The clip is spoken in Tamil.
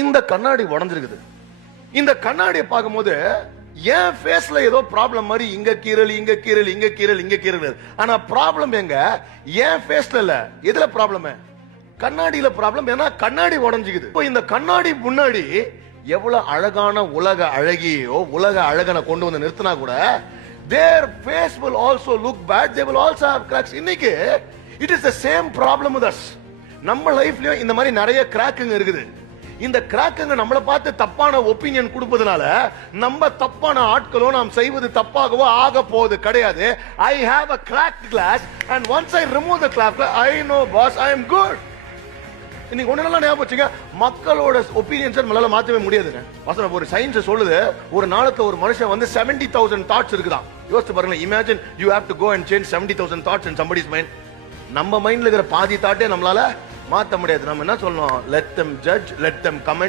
இந்த கண்ணாடி உடைஞ்சிருக்குது. இந்த கண்ணாடியை பார்க்கும்போது என் ஃபேஸ்ல ஏதோ ப்ராப்ளம் மாதிரி இங்க கீரல் இங்க கீரல் இங்க கீரல் இங்க கீரல். ஆனா ப்ராப்ளம் எங்க என் ஃபேஸ்ல இல்ல. எதுல ப்ராப்ளம்? கண்ணாடியில ப்ராப்ளம். ஏன்னா கண்ணாடி உடைஞ்சிக்குது. இப்போ இந்த கண்ணாடி முன்னாடி எவ்வளவு அழகான உலக அழகியோ உலக அழகனை கொண்டு வந்து நிறுத்தினா கூட their face will also look bad. They will also have cracks. இன்னைக்கு it is the same problem with us. நம்ம லைஃப்லயும் இந்த மாதிரி நிறைய கிராக்குங்க இருக்குது. இந்த கிராக்குங்க நம்மளை பார்த்து தப்பான ஒப்பீனியன் கொடுப்பதனால நம்ம தப்பான ஆட்களோ நாம் செய்வது தப்பாகவோ ஆக போவது கிடையாது. I have a cracked glass and once I remove the cracked glass, I know boss, I am good. இன்னைக்கு ஒண்ணு நல்லா ஞாபகம் வச்சுங்க, மக்களோட ஒப்பீனியன்ஸ் நம்மளால மாத்தவே முடியாதுங்க. வசனம் ஒரு சயின்ஸ் சொல்லுது, ஒரு நாளுக்கு ஒரு மனுஷன் வந்து 70,000 தாட்ஸ் இருக்குதான். யோசிச்சு பாருங்க. Imagine you have to go and change 70,000 thoughts in somebody's mind. நம்ம மைண்ட்ல இருக்கிற பாதி தாட்டே நம்மளால மாத்த முடியாது. நம்ம என்ன சொல்லணும்? let them judge, let them comment.